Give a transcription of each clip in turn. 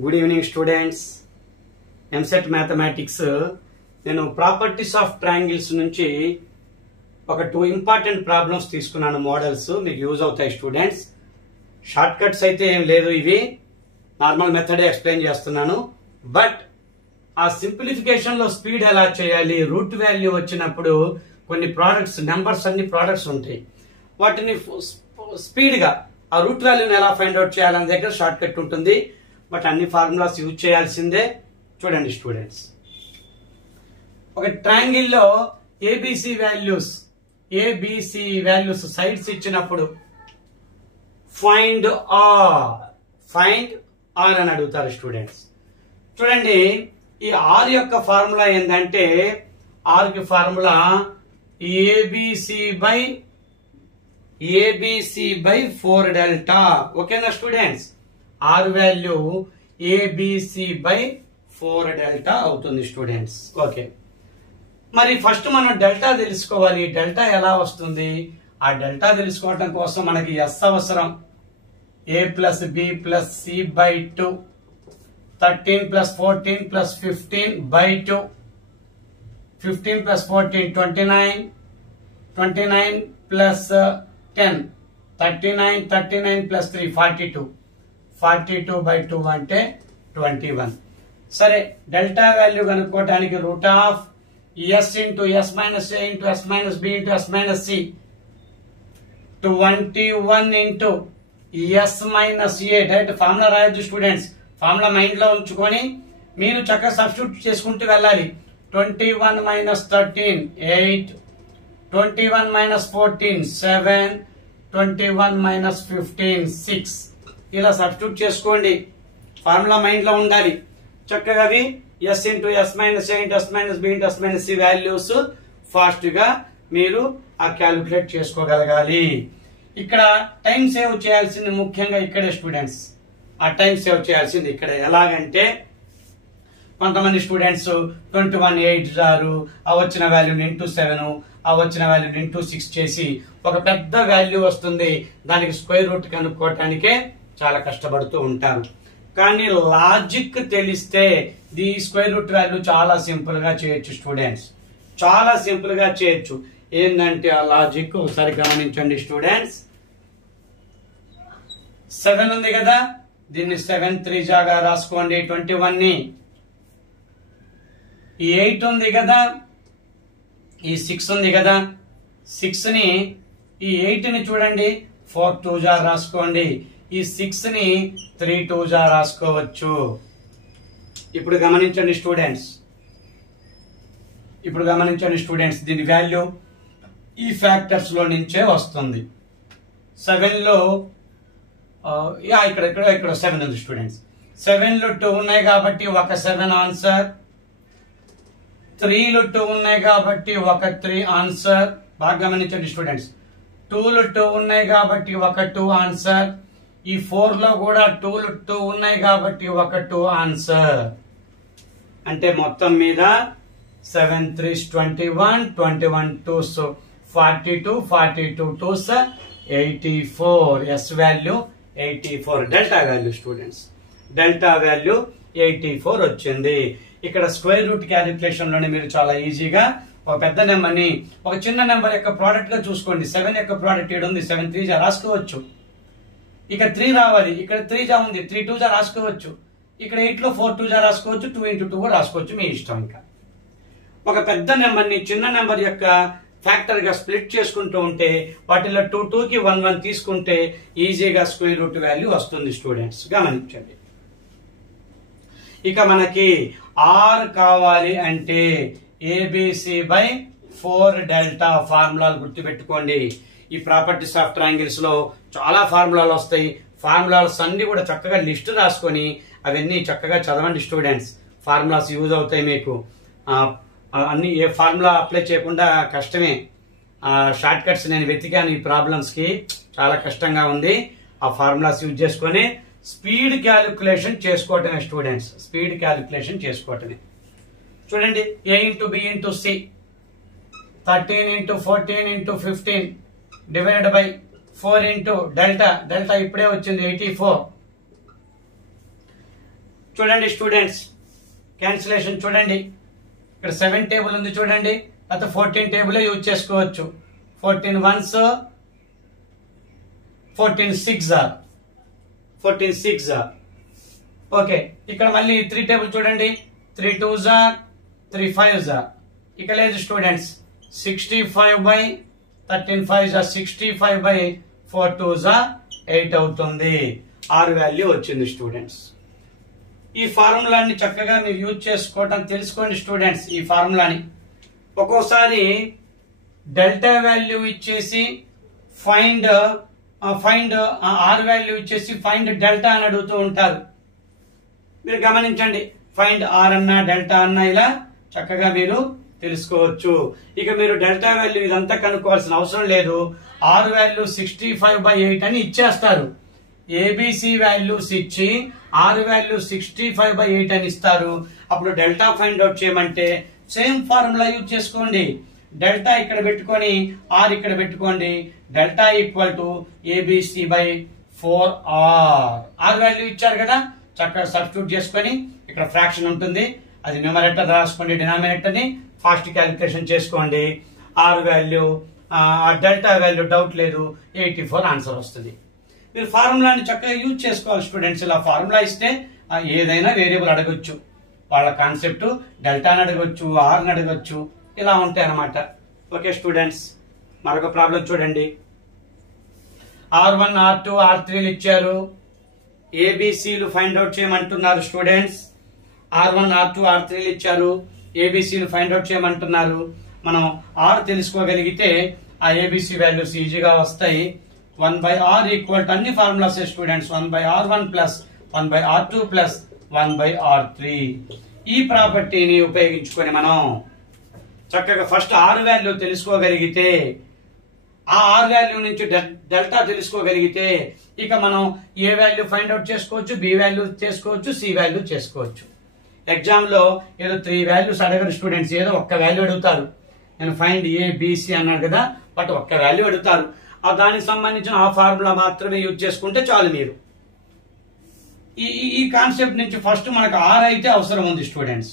Good evening students. EAMCET mathematics నేను properties of triangles నుంచి ఒక 2 ఇంపార్టెంట్ ప్రాబ్లమ్స్ తీసుకున్నాను. మోడల్స్ మీకు యూజ్ అవుతాయి స్టూడెంట్స్. షార్ట్ కట్స్ అయితే ఏం లేదు, ఇవి నార్మల్ మెథడే ఎక్స్ప్లెయిన్ చేస్తున్నాను. బట్ ఆ సింప్లిఫికేషన్ లో స్పీడ్ ఎలా చేయాలి, రూట్ వాల్యూ వచ్చినప్పుడు కొన్ని ప్రోడక్ట్స్ నెంబర్స్ అన్ని ప్రోడక్ట్స్ ఉంటాయి, వాటిని స్పీడ్ గా ఆ రూట్ వాల్యూని ఎలా ఫైండ్ అవుట్ చేయాలనే దగ్గర షార్ట్ కట్ ఉంటుంది. బట్ అన్ని ఫార్ములాస్ యూజ్ చేయాల్సిందే. చూడండి స్టూడెంట్స్, ఒక ట్రయాంగిల్ లో ఏబిసి వాల్యూస్ సైడ్స్ ఇచ్చినప్పుడు ఫైండ్ ఆర్ అని అడుగుతారు స్టూడెంట్స్. చూడండి, ఈ ఆర్ యొక్క ఫార్ములా ఏంటంటే, ఆర్ కి ఫార్ములా ఏబిసి బై 4 డెల్టా. ఓకేనా students? R value ABC by 4 delta అవుతుంది స్టూడెంట్స్. ఓకే, మరి ఫస్ట్ మనం డెల్టా తెలుసుకోవాలి. డెల్టా ఎలా వస్తుంది? ఆ డెల్టా తెలుసుకోవడం కోసం మనకి ఎస్ అవసరం. A plus B plus C by 2, 13 plus 14 plus 15 by 2, 15 plus 14 29 plus 10 39 plus 3 42 by 2 అంటే 21. సరే, డెల్టా వాల్యూ కనుక్కోవడానికి root of yes into S minus A into S minus B into S minus C 21 into S minus A. Direct formula రాయొచ్చు students. Formula mind లో ఉంచుకొని మీరు చక్కగా substitute చేసుకుంటూ వెళ్ళాలి. 21 మైనస్ 13 8, 21 మైనస్ 14 7, 21 మైనస్ 15 6. ఇలా సబ్స్టిట్యూట్ చేసుకోండి. ఫార్ములా మైండ్ లో ఉండాలి చక్కగా. అవి S into S minus A into S minus B into S minus C values fast గా మీరు ఆ క్యాలిక్యులేట్ చేసుకోగలగాలి. ఇక్కడ టైం సేవ్ చేయాల్సింది ముఖ్యంగా ఇక్కడే స్టూడెంట్స్. ఆ టైం సేవ్ చేయాల్సింది ఇక్కడ. ఎలాగంటే, కొంతమంది స్టూడెంట్స్ 21 8 జారు ఆ వచ్చిన వాల్యూని ఇంటూ 7, ఆ వచ్చిన వాల్యూని ఇంటూ 6 చేసి ఒక పెద్ద వాల్యూ వస్తుంది. దానికి స్క్వేర్ రూట్ కనుక్కోవటానికే చాలా కష్టపడుతూ ఉంటారు. కానీ లాజిక్ తెలిస్తే ఈ స్క్వేర్ రూట్ వాల్యూ చాలా సింపుల్ గా చేయొచ్చు స్టూడెంట్స్. చాలా సింపుల్ గా చేయొచ్చు. ఏంటంటే ఆ లాజిక్ ఒకసారి గమనించండి స్టూడెంట్స్. 7 ఉంది కదా, దీన్ని 7 3 జాగా రాసుకోండి 21 ని. ఈ 8 ఉంది కదా, ఈ 6 ఉంది కదా, 6 ని ఈ 8 ని చూడండి 4 2 జా రాసుకోండి. ఈ 6 ని 3 2 జా రాసుకోవచ్చు. ఇప్పుడు గమనించండి స్టూడెంట్స్, దీని వాల్యూ ఈ ఫ్యాక్టర్స్ లో నుంచే వస్తుంది. 7 లో ఇక్కడ 7 ఉంది స్టూడెంట్స్. 7 లో 2 ఉన్నాయి కాబట్టి ఒక 7 ఆన్సర్. 3 లో 2 ఉన్నాయి కాబట్టి ఒక 3 ఆన్సర్. బాగా గమనించండి స్టూడెంట్స్. 2 లో 2 ఉన్నాయి కాబట్టి ఒక 2 ఆన్సర్. ఈ 4 లో కూడా 2 లో 2 ఉన్నాయి కాబట్టి ఒక 2 ఆన్సర్. అంటే మొత్తం మీద 7 3 21, 21 2s 42, 42 2s 84. S value 84. Delta value students, delta value 84 వచ్చింది. ఇక్కడ స్క్వేర్ రూట్ క్యాలిక్యులేషన్ లోనే మీరు చాలా ఈజీగా ఒక పెద్ద నెంబర్ ని ఒక చిన్న నెంబర్ యొక్క ప్రోడక్ట్ గా చూసుకోండి. 7 యొక్క ప్రోడక్ట్ 7 ఉంది, 7 3 జా రాసుకోవచ్చు. ఇక్కడ 3 రావాలి, ఇక్కడ 3 జా ఉంది, 3 2 జా రాసుకోవచ్చు. ఇక్కడ 8 లో 4 2 జా రాసుకోవచ్చు, 2 into 2 కూడా రాసుకోవచ్చు, మీ ఇష్టం. ఇంకా ఒక పెద్ద నెంబర్ ని చిన్న నెంబర్ యొక్క ఫ్యాక్టర్ గా స్ప్లిట్ చేసుకుంటూ ఉంటే వాటిలో 2 2 కి 1 1 తీసుకుంటే ఈజీగా స్క్వేర్ రూట్ వాల్యూ వస్తుంది స్టూడెంట్స్. గమనించండి. ఇక మనకి ఆర్ కావాలి అంటే ఏబిసి బై 4 డెల్టా. ఫార్ములాలు గుర్తుపెట్టుకోండి. ఈ ప్రాపర్టీస్ ఆఫ్ ట్రయాంగిల్స్ లో చాలా ఫార్ములాలు వస్తాయి. ఫార్ములాస్ అన్ని కూడా చక్కగా లిస్ట్ రాసుకొని అవన్నీ చక్కగా చదవండి స్టూడెంట్స్. ఫార్ములాస్ యూజ్ అవుతాయి మీకు. అన్ని ఏ ఫార్ములా అప్లై చేయకుండా కష్టమే. షార్ట్ కట్స్ నేను వెతికాను ఈ ప్రాబ్లమ్స్ కి, చాలా కష్టంగా ఉంది. ఆ ఫార్ములాస్ యూజ్ చేసుకొని స్పీడ్ క్యాలిక్యులేషన్ చేసుకోవటమే స్టూడెంట్స్. స్పీడ్ క్యాలిక్యులేషన్ చేసుకోవటమే. చూడండి, A into B into C 13 into 14 into 15 divided by 4 into delta. Delta ఇప్పుడే వచ్చింది 84. చూడండి స్టూడెంట్స్, క్యాన్సిలేషన్ చూడండి. ఇక్కడ 7 టేబుల్ ఉంది చూడండి, అయితే 14 టేబుల్ యూజ్ చేసుకోవచ్చు. 14 1s 14 6 ఓకే. ఇక్కడ మళ్ళీ 3 టేబుల్ చూడండి, 3 2s 3 5s. ఇక లేదు స్టూడెంట్స్, 65/13 5s 65/4 2s 8 అవుతుంది. 6 వాల్యూ వచ్చింది స్టూడెంట్స్. ఈ ఫార్ములాని చక్కగా మీరు యూజ్ చేసుకోవటం తెలుసుకోండి స్టూడెంట్స్. ఈ ఫార్ములాని ఒక్కోసారి డెల్టా వాల్యూ ఇచ్చేసి ఫైండ్ ఆర్ వాల్యూ ఇచ్చేసి ఫైండ్ డెల్టా అని అడుగుతూ ఉంటారు. మీరు గమనించండి, ఫైండ్ ఆర్ అన్నా డెల్టా అన్నా ఇలా చక్కగా మీరు తెలుసుకోవచ్చు. ఇక మీరు డెల్టా వాల్యూ ఇదంతా కనుక్కోవాల్సిన అవసరం లేదు. ఆర్ వాల్యూ 65/8 అని ఇచ్చేస్తారు. ఏబిసి వాల్యూస్ ఇచ్చి ఆర్ వాల్యూ 65/8 అని ఇస్తారు. అప్పుడు డెల్టా ఫైండ్ అవుట్ చేయమంటే సేమ్ ఫార్ములా యూజ్ చేసుకోండి. డెల్టా ఇక్కడ పెట్టుకొని ఆర్ ఇక్కడ పెట్టుకోండి. Delta equal to ABC/4R. R value ఇచ్చారు కదా, చక్కగా సబ్స్టిట్యూట్ చేసుకొని ఇక్కడ ఫ్రాక్షన్ ఉంటుంది, అది న్యూమరేటర్ రాసుకోండి, డినామినేటర్ ని ఫాస్ట్ క్యాలిక్యులేషన్ చేసుకోండి. R value delta value doubt లేదు, 84 ఆన్సర్ వస్తుంది. మీరు ఫార్ములాని చక్కగా యూజ్ చేసుకోవాలి స్టూడెంట్స్. ఇలా ఫార్ములా ఇస్తే ఏదైనా వేరియబుల్ అడగొచ్చు. వాళ్ళ కాన్సెప్ట్ డెల్టాని అడగొచ్చు, ఆర్ని అడగొచ్చు, ఇలా ఉంటాయి అన్నమాట. ఓకే స్టూడెంట్స్, మరొక ప్రాబ్లం చూడండి. R1 R2 R3 ఇచ్చారు. ఏబిసిలు ఫైండ్ అవుట్ చేయమంటున్నారు స్టూడెంట్స్. R1 R2 R3 ఇచ్చారు, ఏబిసిలు ఫైండ్ అవుట్ చేయమంటున్నారు. మనం ఆర్ తెలుసుకోగలిగితే ఆ ఏబిసి వాల్యూస్ ఈజీగా వస్తాయి. 1/R ఈక్వల్ టు అన్ని formulas students 1/R1 plus 1/R2 plus 1/R3. ఈ ప్రాపర్టీని ఉపయోగించుకొని మనం చక్కగా ఫస్ట్ ఆర్ వాల్యూ తెలుసుకోగలిగితే, ఆ ఆర్ వాల్యూ నుంచి డెల్టా తెలుసుకోగలిగితే ఇక మనం ఏ వాల్యూ ఫైండ్ అవుట్ చేసుకోవచ్చు, బి వాల్యూ చేసుకోవచ్చు, సి వాల్యూ చేసుకోవచ్చు. ఎగ్జామ్ లో ఏదో 3 వాల్యూస్ అడగరు స్టూడెంట్స్, ఏదో ఒక్క వాల్యూ అడుగుతారు. నేను ఫైండ్ ఏబిసి అన్నాడు కదా, బట్ ఒక్క వాల్యూ అడుగుతారు. దానికి సంబంధించిన ఆ ఫార్ములా మాత్రమే యూజ్ చేసుకుంటే చాలు. మీరు ఈ కాన్సెప్ట్ నుంచి ఫస్ట్ మనకు ఆర్ అయితే అవసరం ఉంది students.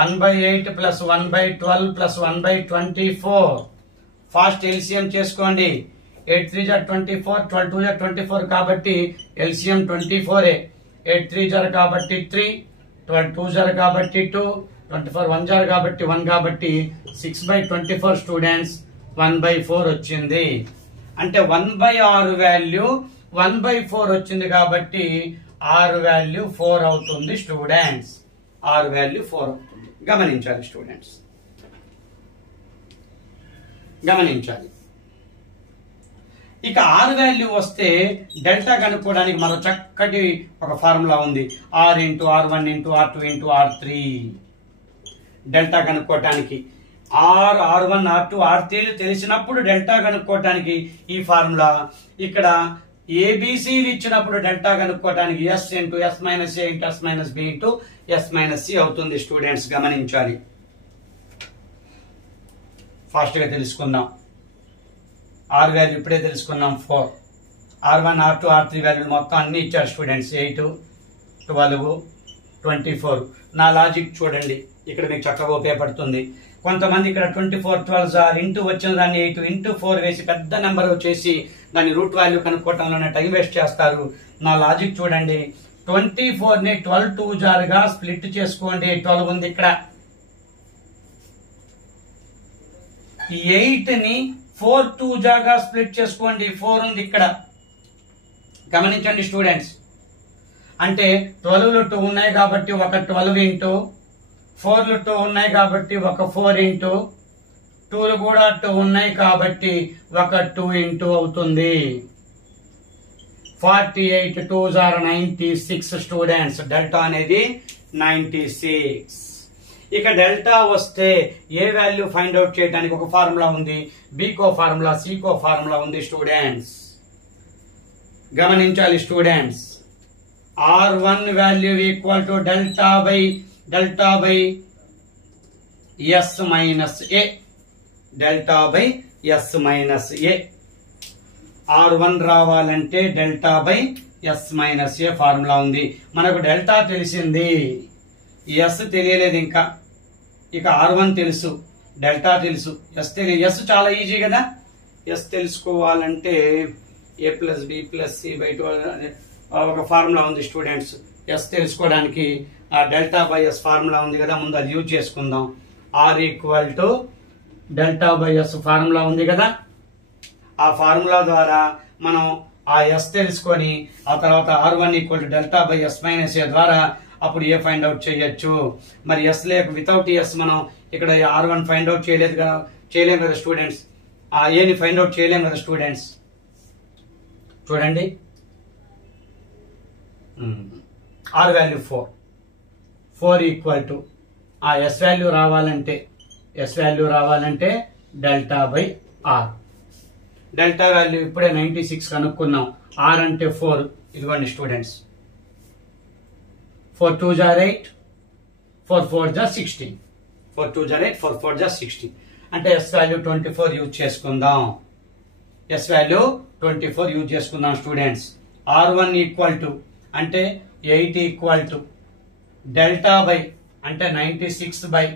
1/8 plus 1/12 plus 1/24 fast LCM చేసుకోండి. 8 3 24, 12 2 24 కాబట్టి ఎల్సిఎం 24. 8 3 కాబట్టి 3, 12 2 కాబట్టి 2, 24 1 కాబట్టి 1 కాబట్టి 6/24 స్టూడెంట్స్ 1/4 వచ్చింది. అంటే 1/R వాల్యూ 1/4 వచ్చింది కాబట్టి ఆర్ వాల్యూ 4 అవుతుంది స్టూడెంట్స్. ఆర్ వాల్యూ 4 అవుతుంది. గమనించాలి స్టూడెంట్స్, గమనించాలి. ఇక ఆర్ వాల్యూ వస్తే డెల్టా కనుక్కోవడానికి మరో చక్కటి ఒక ఫార్ములా ఉంది. R × R1 × R2 × R3. Delta కనుక్కోవటానికి R1 R2 R3 తెలిసినప్పుడు డెల్టా కనుక్కోవటానికి ఈ ఫార్ములా. ఇక్కడ ఏబిసిలు ఇచ్చినప్పుడు delta కనుక్కోవటానికి S × S - A × S - B × S - C అవుతుంది స్టూడెంట్స్. గమనించాలి, ఫాస్ట్ గా తెలుసుకుందాం. ఆర్ వాల్యూ ఇప్పుడే తెలుసుకున్నాం 4. R1 R2 R3 వాల్యూ మొత్తం అన్ని ఇచ్చారు స్టూడెంట్స్. 8 12 24. నా లాజిక్ చూడండి, ఇక్కడ మీకు చక్కగా ఉపయోగపడుతుంది. కొంతమంది ఇక్కడ 24 12 ఇంటూ వచ్చిన దాన్ని 8 × 4 వేసి పెద్ద నెంబర్ వచ్చేసి దాని రూట్ వాల్యూ కనుక్కోవటంలోనే టైం వేస్ట్ చేస్తారు. నా లాజిక్ చూడండి, 24 ని 12 2 గా స్ప్లిట్ చేసుకోండి. 12 ఉంది ఇక్కడ. 8 ని 4 2 గా స్ప్లిట్ చేసుకోండి. 4 ఉంది ఇక్కడ. గమనించండి స్టూడెంట్స్, అంటే 12 2 ఉన్నాయి కాబట్టి ఒక 12 ఇంటూ 4 2 ఉన్నాయి కాబట్టి ఒక 4 ఇంటూ 2 కూడా 2 ఉన్నాయి కాబట్టి ఒక 2 ఇంటూ అవుతుంది. 48 2s are 96 స్టూడెంట్స్. డెల్టా అనేది 96. ఇక డెల్టా వస్తే ఏ వాల్యూ ఫైండ్ అవుట్ చేయడానికి ఒక ఫార్ములా ఉంది, బి కో ఫార్ములా, సి కో ఫార్ములా ఉంది స్టూడెంట్స్. గమనించాలి students, R1 value equal to delta by S minus A. Delta by S minus A. R1 రావాలంటే delta by S minus A formula ఉంది. మనకు డెల్టా తెలిసింది, ఎస్ తెలియలేదు ఇంకా. ఇక R1 తెలుసు, డెల్టా తెలుసు, ఎస్ తెలియదు. ఎస్ చాలా ఈజీ కదా. ఎస్ తెలుసుకోవాలంటే a plus B plus C by 2 ఒక ఫార్ములా ఉంది స్టూడెంట్స్. ఎస్ తెలుసుకోవడానికి ఆ డెల్టా బై ఎస్ ఫార్ములా ఉంది కదా, ముందు అది యూజ్ చేసుకుందాం. R equal to delta by S formula ఉంది కదా. ఆ ఫార్ములా ద్వారా మనం ఆ ఎస్ తెలుసుకొని ఆ తర్వాత R1 equal to delta by S minus A ద్వారా అప్పుడు ఏ ఫైండ్ అవుట్ చేయొచ్చు. మరి ఎస్ లేక వితౌట్ ఎస్ మనం ఇక్కడ R1 ఫైండ్ అవుట్ చేయలేము కదా స్టూడెంట్స్. ఆ ఏని ఫైండ్ అవుట్ చేయలేము కదా స్టూడెంట్స్. చూడండి, R వాల్యూ 4 ఈక్వల్ టు ఆ ఎస్ వాల్యూ రావాలంటే delta by R. Delta value ఇప్పుడే 96 కనుక్కున్నాం. R అంటే 4. ఇదిగోండి students, 4 2 jar 8, 4 4 jar 16. 4 2 jar 8, 4 4 jar 16. అంటే ఎస్ వాల్యూ 24 యూజ్ చేసుకుందాం. ఎస్ వాల్యూ 24 యూజ్ చేసుకుందాం స్టూడెంట్స్. R1 ఈక్వల్ టు అంటే 8 ఈక్వల్ టు డెల్టా బై అంటే 96 బై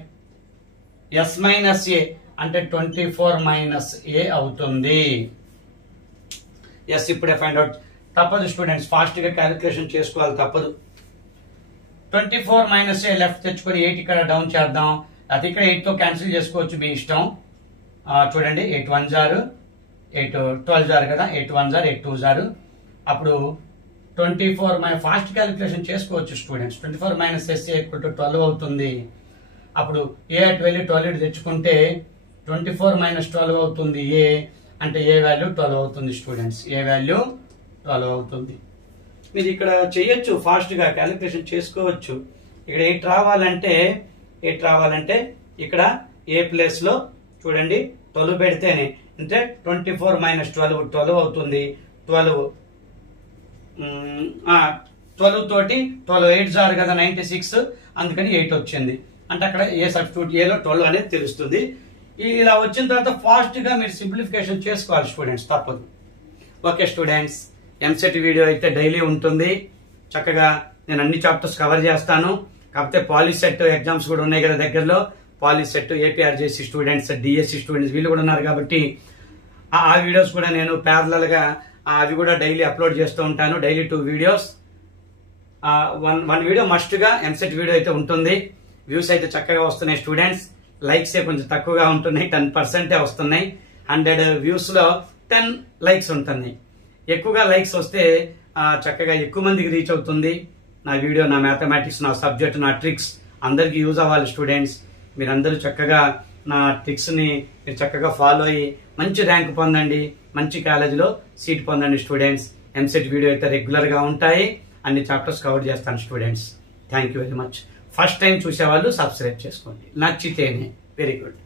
ఎస్ మైనస్ ఏ అంటే 24 మైనస్ ఏ అవుతుంది. ఎస్ ఇప్పుడే ఫైండ్ అవుట్ తప్పదు స్టూడెంట్స్, ఫాస్ట్ గా క్యాలిక్యులేషన్ చేసుకోవాలి తప్పదు. 24 మైనస్ ఏ లెఫ్ట్ తెచ్చుకొని 8 ఇక్కడ డౌన్ చేద్దాం. అది ఇక్కడ 8 తో క్యాన్సిల్ చేసుకోవచ్చు, మీ ఇష్టం. చూడండి, 8 1 జారు 8 12 జారు కదా, 8 1 జారు 8 2 జారు. అప్పుడు 24 ఫాస్ట్ క్యాలిక్యులేషన్ చేసుకోవచ్చు students. 24 minus S equal to 12 అవుతుంది. అప్పుడు ఏ అటు వెళ్ళి 12 తెచ్చుకుంటే 24 మైనస్ 12 అవుతుంది. ఏ అంటే ఏ వాల్యూ 12 అవుతుంది స్టూడెంట్స్. ఏ వాల్యూ 12 అవుతుంది. మీరు ఇక్కడ చేయొచ్చు, ఫాస్ట్ గా క్యాలిక్యులేషన్ చేసుకోవచ్చు. ఇక్కడ 8 రావాలంటే ఇక్కడ ఏ ప్లేస్ లో చూడండి 12 పెడితేనే అంటే 24 మైనస్ 12 అవుతుంది. 12 తోటి 12 8 జారు కదా 96, అందుకని 8 వచ్చింది. అంటే అక్కడ ఏ సబ్స్టిట్యూట్ ఏలో 12 అనేది తెలుస్తుంది. ఇలా వచ్చిన తర్వాత ఫాస్ట్ గా మీరు సింప్లిఫికేషన్ చేసుకోవాలి స్టూడెంట్స్, తప్పదు. ఓకే స్టూడెంట్స్, ఎంసెట్ వీడియో అయితే డైలీ ఉంటుంది. చక్కగా నేను అన్ని చాప్టర్స్ కవర్ చేస్తాను. కాకపోతే పాలిసెట్ ఎగ్జామ్స్ కూడా ఉన్నాయి కదా దగ్గరలో. POLYCET, APRJC students, DSC students వీళ్ళు కూడా ఉన్నారు కాబట్టి ఆ వీడియోస్ కూడా నేను ప్యారలల్ గా అవి కూడా డైలీ అప్లోడ్ చేస్తూ ఉంటాను. డైలీ 2 వీడియోస్, 1 వీడియో మస్ట్ గా ఎంసెట్ వీడియో అయితే ఉంటుంది. వ్యూస్ అయితే చక్కగా వస్తున్నాయి స్టూడెంట్స్. లైక్స్ కొంచెం తక్కువగా ఉంటున్నాయి, 10% వస్తున్నాయి. 100 వ్యూస్ లో 10 లైక్స్ ఉంటున్నాయి. ఎక్కువగా లైక్స్ వస్తే చక్కగా ఎక్కువ మందికి రీచ్ అవుతుంది నా వీడియో, నా మ్యాథమెటిక్స్, నా సబ్జెక్ట్, నా ట్రిక్స్ అందరికి యూజ్ అవ్వాలి స్టూడెంట్స్. మీరందరూ చక్కగా నా ట్రిక్స్ ని మీరు చక్కగా ఫాలో అయ్యి మంచి ర్యాంక్ పొందండి, మంచి కాలేజీలో సీట్ పొందండి స్టూడెంట్స్. ఎంసెట్ వీడియో అయితే రెగ్యులర్ గా ఉంటాయి, అన్ని చాప్టర్స్ కవర్ చేస్తాను students. Thank you very much. First time చూసేవాళ్ళు సబ్స్క్రైబ్ చేసుకోండి, నచ్చితేనే. Very good.